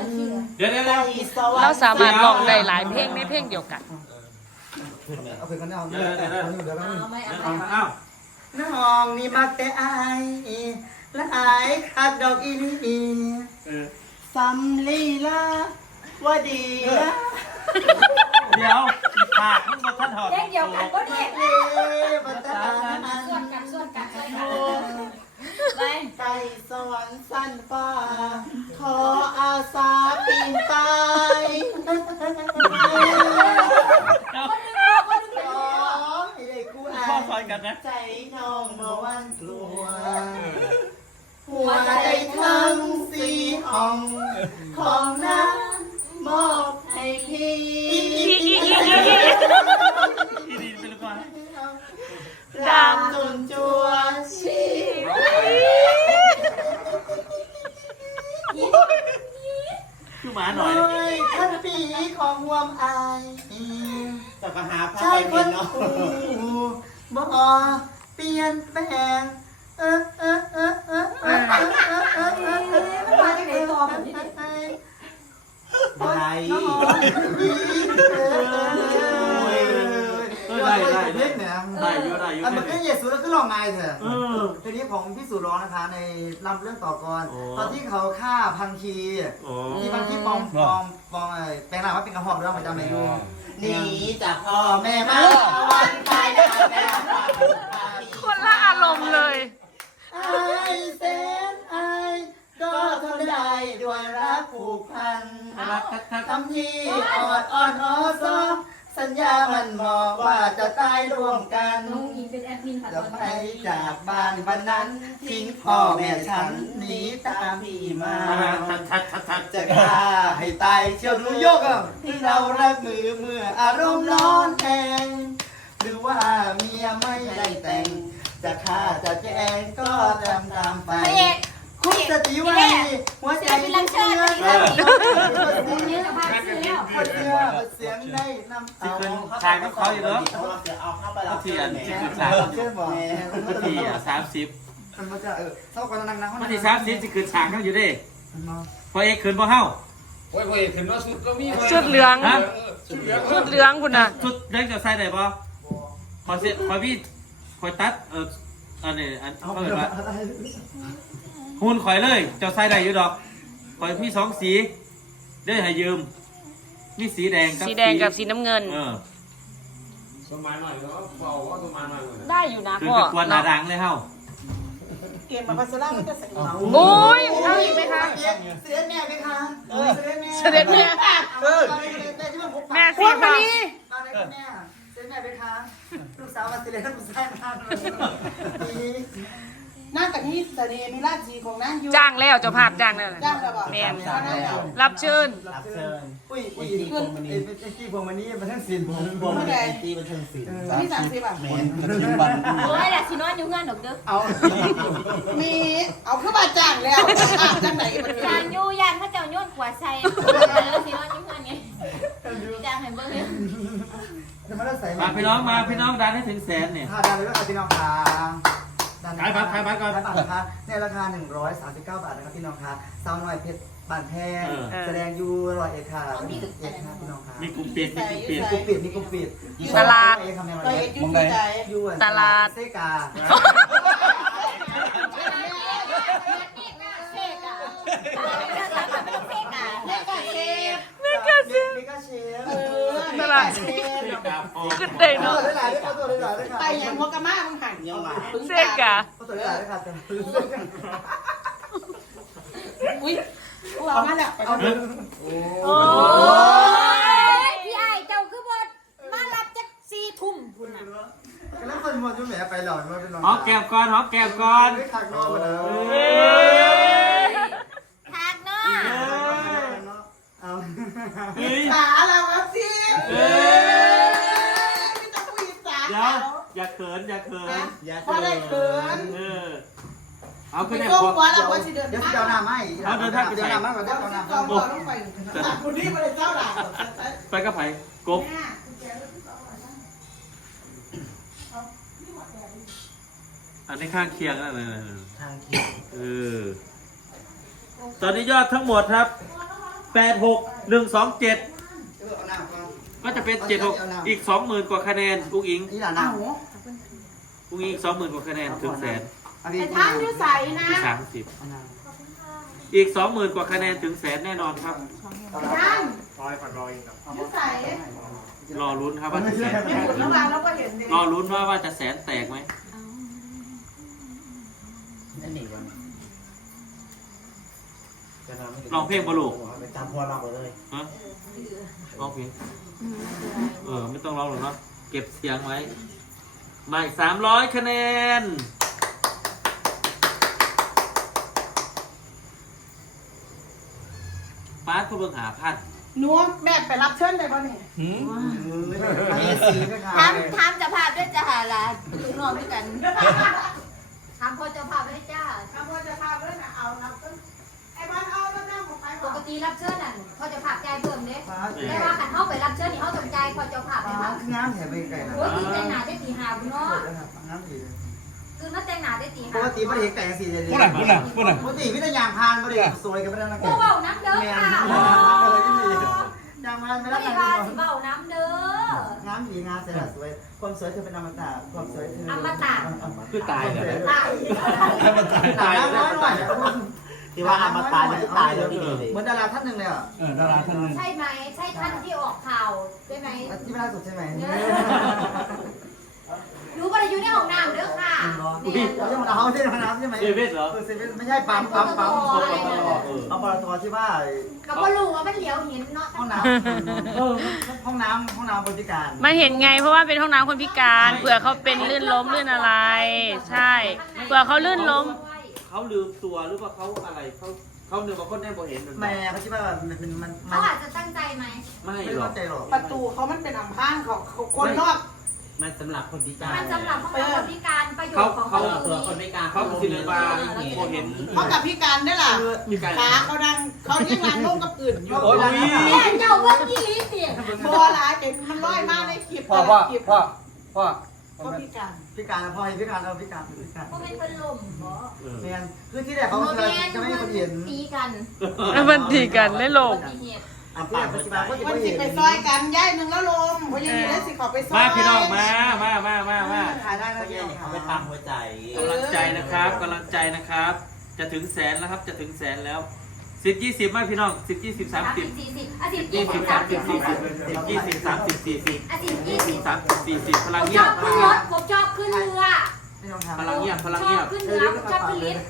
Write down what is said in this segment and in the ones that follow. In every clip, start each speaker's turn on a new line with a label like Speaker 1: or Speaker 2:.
Speaker 1: เดี๋ยว
Speaker 2: เราสามารถร้องได้หลายเพลงในเพลงเดียวกัน
Speaker 3: เอาเพลงกันเอาเดี๋ยว
Speaker 1: อ้าว
Speaker 3: น้องนี่มักแต่อายและอายคักดอกอีลีสำลีลาวดีนะ
Speaker 1: เดี๋ยวปากมึงมาท่านหอด
Speaker 4: เดียวกันก็เด็ก
Speaker 3: บัตา
Speaker 4: ส่วนกันไป
Speaker 3: ไก่สวรรค์สั้นฟ้าขออาสาปีนไป
Speaker 1: พ่อคอยกันนะ
Speaker 3: ใจน้องบ่วันกลัวหัวใจทั้งสีห้องของน้ำมอบให้พี่ดามจนจัวชี
Speaker 1: คือหมาหน่อย
Speaker 3: ท่านปีของห่วมอาย
Speaker 1: จะมาหาผ้า
Speaker 3: ใช่คนบ่เปลี่ยนแปลง
Speaker 4: มาที่ไหนต่อแบบนี้
Speaker 1: ได้
Speaker 3: มันก็เยซูแล้วก็ลองไงเถอะทีนี้ของพี่สุร้องนะคะในรำเรื่องต่อกรตอนที่เขาฆ่าพังคีที่พังคีปองแปลงร่างว่าเป็นกระหอบเรื่องประจำในยูหนีจากพ่อแม่มาวันตายได้
Speaker 2: คนละอารมณ์เลย
Speaker 3: ไอเซนไอก็ทนได้ด้วยรักผูกพันทำที่อ่อนซอสัญญามันบอกว่าจะตายร่วมกันจะไปจากบ้านวันนั้นทิ้งพ่อแม่ฉันหนีตามพี่มาจะฆ่าให้ตายเชียวรู้ยกที่เรารักมือเมื่ออารมณ์ร้อนแรงหรือว่าเมียไม่ได้แต่งจะฆ่าจะแจ้งก็ตามไปคุณสติไว้หัวใจเชื่อเสียงได้นำเอา
Speaker 1: ชายกับเขาอยู่เนาะเทียนที่30
Speaker 3: มันจะเท่ากันนั่ง
Speaker 1: มันที่30สิคืนฉากเขาอยู่ดิพอเอกคืนพอเฮา
Speaker 5: โอ้ยขึ้นมาสุดก็มี
Speaker 2: ชุดเหลืองชุดเหลืองคุณน่ะ
Speaker 1: ชุดเล็กจะใส่ได้ป่ะพอพี่คอยตัดอันนี้เขาเห็นว่าหุ่นข่อยเลยเจ้าใส่ได้อยู่ดอกข่อยพี่2สีได้ให้ยืมมีสีแดง
Speaker 2: กับสีน้ำเงิน
Speaker 5: สมัยหน่อยเนาะเบาว่าสมัยหน่อย
Speaker 2: ได้อยู่นะ
Speaker 1: พ่อคือตัวนาดังเลยเฮา
Speaker 3: เกมมาพัสดุมันจะใส่
Speaker 2: โอ้ยเอาอีกไหมคะ
Speaker 3: เสด็จแม่ไหมคะ
Speaker 2: เสด็จแม่แม่สีฟ้า
Speaker 3: แม่เสด็จแม่ไหมคะลูกสาวมาเสด็จลูกชายมา
Speaker 6: นั่งกับที่เสน่ห์มีราชีของนั่งอยู่
Speaker 2: จ้างแล้วเจ้าภาพจ้างแล้ว
Speaker 6: จ้างแล้ว
Speaker 2: แม่รับเชิญ
Speaker 3: อุ้ยขึ้นที่พวงวันนี้มันทั้งสินพวงวันนี้ตีมันทั้งสิน
Speaker 6: ที่30บาท
Speaker 4: โอ้ยแหละสินอนอยู่เงื่อนหนกเด้อ
Speaker 6: มีเอาขึ้นมาจ้างแล้วจังไหนมัน
Speaker 4: จางยู่ยันพระเจ้าโยนขวดใส่แล้วสินอนอยู่เงื่อนไงจางให้เบิ่งเลย
Speaker 1: มาพี่น้องดันให้ถึงแสนเนี่ย
Speaker 3: ดันเลยว่าพี่น้องค่ะ
Speaker 1: ขายบัตรก่อน
Speaker 3: นะคะในราคา139 บาทนะครับพี่น้องค่ะสาวน้อยเพชรบานแพงแสดงยู100เอ็ดค่ะพี่น้องค่ะ
Speaker 1: มีกลุ่มปิด
Speaker 2: ตลาด
Speaker 3: ตลาดเซกา
Speaker 2: ตลาดขึ้นได้เนาะ
Speaker 6: ไปอย่างหัวกระม่ามึงหัน
Speaker 2: เซกา
Speaker 6: อุ้ยเอามาแล้ว
Speaker 2: โอ้
Speaker 4: ยพี่ไอ้เจ้าคือบดมารับจาก4 ทุ่มคุณน่ะ
Speaker 3: แล้วคนมันจะแหมไปหลอดมาเป็นหลอด
Speaker 1: หอมแก้มก่อน
Speaker 3: ไม่ขัดนอกเลย
Speaker 4: ทากเนาะ
Speaker 3: เอา
Speaker 6: สาแล้วครับสิ
Speaker 1: อย่าเขิน
Speaker 6: พอได้เขิน
Speaker 1: เอาขึ้นเนี่ย
Speaker 6: พอแล้วพอสิเดิน
Speaker 3: เดี๋ยวเจ้าหน้าไม่
Speaker 1: เอาเดินทางไปเจ้าหน้า
Speaker 6: ก่อนเจ้าหน้าต้องไปคนนี้มาเลยเจ้าหน้า
Speaker 1: ไปก็ไปกบอันนี้ข้างเคียงนั่นเลยตอนนี้ยอดทั้งหมดครับ 86 127
Speaker 3: เอาหน้าก่อน
Speaker 1: ก็จะเป็น76อีก 20,000 กว่าคะแนนอุ้งอิง
Speaker 3: นี่หลานหน้า
Speaker 1: อุ้งอิงอีก 20,000 กว่าคะแนนถึงแสน
Speaker 6: แต่ท่านอยู่ใส่นะ
Speaker 1: 30อีก 20,000 กว่าคะแนนถึงแสนแน่นอนครับ
Speaker 6: ท่าน
Speaker 5: รอยฝันรอยครับ
Speaker 6: อยู่ใส่
Speaker 1: รอลุ้นครับว่าจะแสนแต
Speaker 6: ไม่
Speaker 1: ก
Speaker 6: หมุน
Speaker 1: ไหม
Speaker 6: แล้วมาแล้วก็เห็นเลย
Speaker 1: รอลุ้นว่าจะแสนแตกไหม
Speaker 3: อันนี้วัน
Speaker 1: ลองเพลงบลูก
Speaker 3: ไปตามพวเราเลย
Speaker 1: ฮะลองเพลงไม่ต้องร้องหรอกเนาะเก็บเสียงไว้มาอีก300 คะแนนป้าร์ตก็เบิ่งหาพัน
Speaker 6: หนูแม่ไปรับเชิญเลยป่ะเนี่ย
Speaker 4: ถามเจะภาพด้วยจ้าหลานลูกน้องด้วยกันถามพ่อเจ้าภาพด้วยจ้า
Speaker 6: ถ้าพ่อจะพาเพื่อนเอารับเชิญไอ้บ้านเอาแล้วนั่งของใคร
Speaker 4: ป
Speaker 6: บอก
Speaker 4: กติรับเชิญน่ะพ่อเจ้าภาพจ่ายเพิ่มเด้แต่ว่าขันเข้าไปรับเชิญนี่เขาต้องจ่ายพ่อเจ้าภาพไหมคะ
Speaker 3: งามแถมไปไกลนะ
Speaker 4: โอ้ยตีแต่งหนาได้ตีหาบุญเนาะ
Speaker 3: งามดีเลย
Speaker 4: คือมาแต่งหนาได้ตี
Speaker 3: ป
Speaker 4: หาก
Speaker 3: ติไม่ได้เห็นไก่สีเลย
Speaker 5: พูดหน่อยพูดหน่อยพูดหน่อย
Speaker 3: ปกติไม่ได้ยางพานไม่ได้สวยกันไม่ได้นะ
Speaker 4: ผู้เบาน้ำเด้อค่ะ
Speaker 3: ยางพานไม่
Speaker 4: ไม่
Speaker 3: ได้
Speaker 4: ได้ว่าสิเบาน้ำเด้อง
Speaker 3: ามดีงามสวยความสวยเธอเป็นอมตะความสวยเธอ
Speaker 1: คือตายเลย
Speaker 4: ตาย
Speaker 3: ตายน้อยหน่อยที่ว่าอมตะนี่ตายแล้วที่นี่เหมือนดาราท่านหนึ่งเลยอ่ะ
Speaker 5: ดาราท่านนึง
Speaker 4: ใช่ไหมใช่ท่านที่ออกข่าวใช่ไหม
Speaker 3: ที่ไม่ล่าสุดใช่ไหม
Speaker 4: รู้ว่าอยู่ในห้องน้ำเด้อค่ะ
Speaker 3: ใช่ของเราใช่ของเราใช่ไหม
Speaker 1: เซเว่นเหรอ
Speaker 3: เซเว่นไม่ใช่ปั๊มเอาปตทที่ว่า
Speaker 4: กับพ่อลุงว่ามันเหลียวเห็นเนาะ
Speaker 3: ห้องน้ำห้องน้ำบริการ
Speaker 2: มันเห็นไงเพราะว่าเป็นห้องน้ำคนพิการเผื่อเขาเป็นลื่นล้มลื่นอะไร ใช่เผื่อเขาลื่นล้ม
Speaker 1: เขาลืมตัวหรือว่าเขาอะไรเขานึกว่าคนได้บ่เห็นมัน
Speaker 3: แม่เขาคิดว่ามัน
Speaker 4: เขาอาจจะตั้งใจไหม
Speaker 1: ไม่
Speaker 3: ไม่
Speaker 1: หรอ
Speaker 3: เข้าก ใจหรอก
Speaker 6: ประตูเขามันเป็นอ่ำพางเขาคนนอก
Speaker 7: มันสำหรับคนพิการ
Speaker 4: มันสำหรับห้องน้ำคนพิการประโยชน์ของเขา
Speaker 7: เผื่อคนพิการ
Speaker 1: เขาสิเลยว่าบ่เห็น
Speaker 6: เขากับพิการได้ล่ะ
Speaker 1: มีการ
Speaker 6: ขาเขาดังเขาเรียกร้านโลกกับอื่นอยู่
Speaker 3: โอ้ย
Speaker 4: แม่เจ้าเบิ้งยี่ลีสิ
Speaker 6: บัวลาเห็นมันลอยมาในคลิป
Speaker 5: พ่อ
Speaker 6: เขาพิการ
Speaker 3: พิการพอพิการเราพิการ
Speaker 4: ก็เป็นคนลมเหรอ
Speaker 3: แม่คือที่แรกเขา
Speaker 4: โม
Speaker 3: จะ
Speaker 4: เมนต์
Speaker 3: ไม่ให้คนเห็น
Speaker 4: ตีกัน
Speaker 2: แล้วมันตีกันเล่นล
Speaker 4: อุ
Speaker 2: ม
Speaker 4: บัติเหตุ
Speaker 3: ที่แรกเขาคิดว่าเขาจะ
Speaker 6: มัน
Speaker 3: ไม่
Speaker 6: สิ
Speaker 3: เห็น
Speaker 6: ไปซอยกันย้ายหนึ่งแล้วลมเพราะยังมีได้สิเขาไปซอย
Speaker 1: มาพี่น้องมา
Speaker 3: ขายได้นะ
Speaker 7: เขา
Speaker 3: เย
Speaker 7: เขาไปปั๊มหัวใจ
Speaker 1: กำลังใจนะครับกำลังใจนะครับ จะถึงแสนแล้วครับจะถึงแสนแล้ว10 20มาพี่น้อง10 20 30
Speaker 4: 40 40
Speaker 1: 20 30 40 10 20 30 40
Speaker 4: 40
Speaker 1: 30 40พลัง
Speaker 4: ผม
Speaker 1: เงี
Speaker 4: ช
Speaker 1: ย
Speaker 4: อ
Speaker 1: บบ
Speaker 4: ขึ้นรถผมชอบขึ้นเรือ
Speaker 3: ไม่ต้องทำ
Speaker 1: พลังเงียบพลัง
Speaker 4: ช
Speaker 1: เงี
Speaker 4: อย
Speaker 1: บบ
Speaker 4: ขึ้นเรือผมชอบขึ้นลิฟต์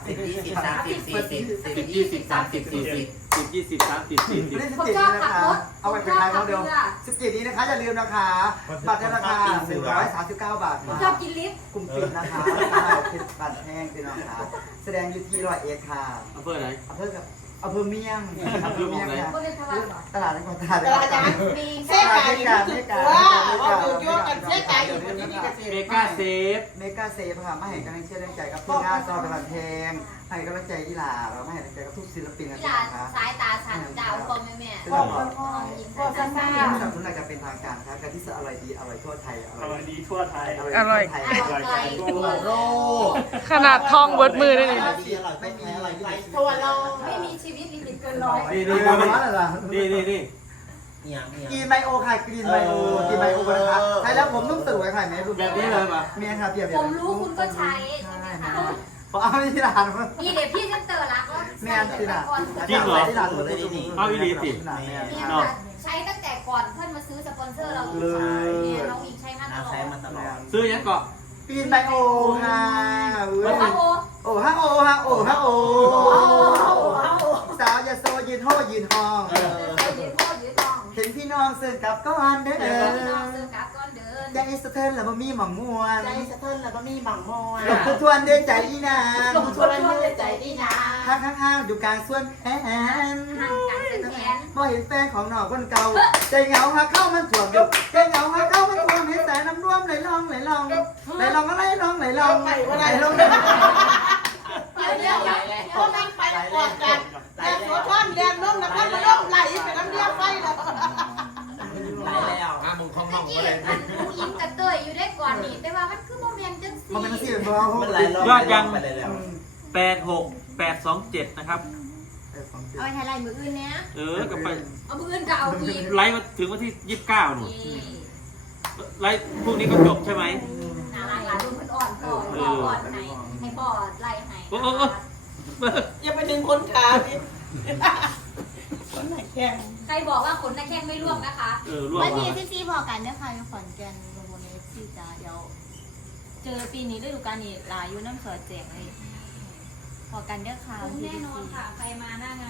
Speaker 7: 10 20 30 40
Speaker 1: 10 20 30 40
Speaker 3: เล่น17นี้นะคะเอาไปเป็นรายเดียว17นี้นะคะอย่าลืมนะคะบัตรในราคา139 บาท
Speaker 4: ผมชอบกินลิฟต์
Speaker 3: กลุ่มปิดนะคะบัตรแห้งพี่น้องค่ะแสดงอยู่ที่101ค่ะ
Speaker 1: อำเภอไหน
Speaker 3: อำเภอกับอำเภอเมียงอำเภอเมียงค่ะ
Speaker 4: ก็เป็นพลังหรอ
Speaker 3: ตลาดในกรุงเทพ
Speaker 6: แต่อาจารย์
Speaker 4: มี
Speaker 6: เส้ไก่รู้สึกว่าว่าอยู่ยั่วกันเส้ไก่อยู่ที่นี่เกษตร
Speaker 1: เมกาเซฟ
Speaker 3: เมกาเซฟค่ะมาให้กำลังใจแรงใจกับทีมงานซอยตลาดแพงให้กำลังใจอีหลาเรามาให้กำลังใจกับทุกศิลปินนะ
Speaker 4: กีฬา
Speaker 3: คะ
Speaker 4: สายตาฉันดาวคอมแม่
Speaker 3: ซึ่งเราบอก
Speaker 4: น้องยิง
Speaker 6: พ่อ
Speaker 4: สาย
Speaker 6: ซ่า
Speaker 4: ตา
Speaker 3: สนับสนุนรายการเป็นทางการครับการที่จะอร่อยดีอร่อยทั่วไทยอร่อยดี
Speaker 5: ทั่วไทย
Speaker 3: อร่อยไทย
Speaker 4: ทั่วโลก
Speaker 2: ขนาดทองเบิดมือได้เลย
Speaker 3: ไม่มีอะไรที่
Speaker 6: ทัวร์เรา
Speaker 4: ไม่มีชีวิตลิมิตเกินร้อย
Speaker 1: นี่
Speaker 3: กินไบโอค่ะกินไบโอกินไบโอนะคะใช้แล้วผมนุ่มสวยค่ะแม่ดู
Speaker 1: แบบนี้เลยป่ะ
Speaker 3: เมียค่ะเปรียบ
Speaker 4: ผมรู้คุณก็ใช้ใช่ไหมคะ
Speaker 3: พอเอาที่ร้าน
Speaker 4: นี่เดี๋ยวพี่จะเตอร์รักแล้ว
Speaker 3: แม่ที่ร้าน
Speaker 4: เนี่ย
Speaker 3: เนาะ
Speaker 4: ใช้ตั้งแต่ก่อนเพื่อนมาซื้อสปอนเซอร์เราเนี่ยน้องอิงใช้มาตลอด
Speaker 7: ใช้มาตลอด
Speaker 1: ซื้อยังก่อน
Speaker 3: ปีนไบโอค่ะ
Speaker 4: โอ้โห
Speaker 3: โอ้ฮะโอ้ฮะโอ้ฮะโอ้สาวยาโซยืนห้อยืนห้อง
Speaker 4: ยืดพ่อยืดน้อง
Speaker 3: เห็นพี่น้องเสิร์ฟกับก้อนเด้อ
Speaker 4: พี่น้องซื้อกาก้อนเดิน
Speaker 3: ใจสะเทินแล้วบ่มีหม่องม่วน
Speaker 6: ใจสะเทินแล้วก็มีบังมอย
Speaker 3: หลบทวนด้วยใจอีนาน
Speaker 6: ลงทุนด้วยใจดีนะ
Speaker 3: ข้างๆอยู่กลางส่วนแขน
Speaker 4: ห่างกันเป็นแขน
Speaker 3: บ่เห็นแฟนของหนอคนเก่าใจเหงาหาเข้ามันถ่วงใจเหงาหาเข้ามันถ่วงให้แสงน้ำร่วมไหลลองอะไรลองไหลลอง
Speaker 6: ไปเดี๋ยวเขานั่งไปกอดกันแต่โซทอนเรียนน้องนะพันมาล้มไหลไปน้ำเลี้ยงไฟแล้ว
Speaker 7: ไปแล้วมึงคงมอง
Speaker 4: เมื่อ
Speaker 7: ว่า
Speaker 4: กี้อันผู้หญิงกับเตยอยู่ได้ก่อนนี่แต่ว่ามันคือโมเมนต์จังสี
Speaker 3: มันเป็นสีเป็นบอล
Speaker 7: มันไหลรอบไปเลยแล้ว
Speaker 1: 86 827นะครับ
Speaker 4: เอาไปถ่ายไลน์มืออื่นเนี้ย
Speaker 1: กับไป
Speaker 4: เอามืออื่นก็เอาอีก
Speaker 1: ไลฟ์มาถึงวันที่29หนูไลฟ์พรุ่งนี้ก็จบใช่ไหม
Speaker 4: น่ารักหลานรุ่นเพิ่นอ่อนพ่ออ่อนให้พ่อไล่ให้
Speaker 1: โอ้
Speaker 6: อย่าไปดึงคนขาดิคนไหนแข็ง
Speaker 4: ใครบอกว่าขนหน้าแข้งไม่ร่วงนะคะ
Speaker 1: ร่วง
Speaker 4: วัน
Speaker 1: มา
Speaker 4: ที่ซีพอกันเนี่ยค่ะขอนแก่นโรงเรียนซีจ้าเดี๋ยวเจอปีนี้ฤดูกาลนี้หลายอยู่น้ำสอดแจงเลยพอกันเด้อค่ะ
Speaker 8: แน่นอนค่ะ ใครมาหน้างาน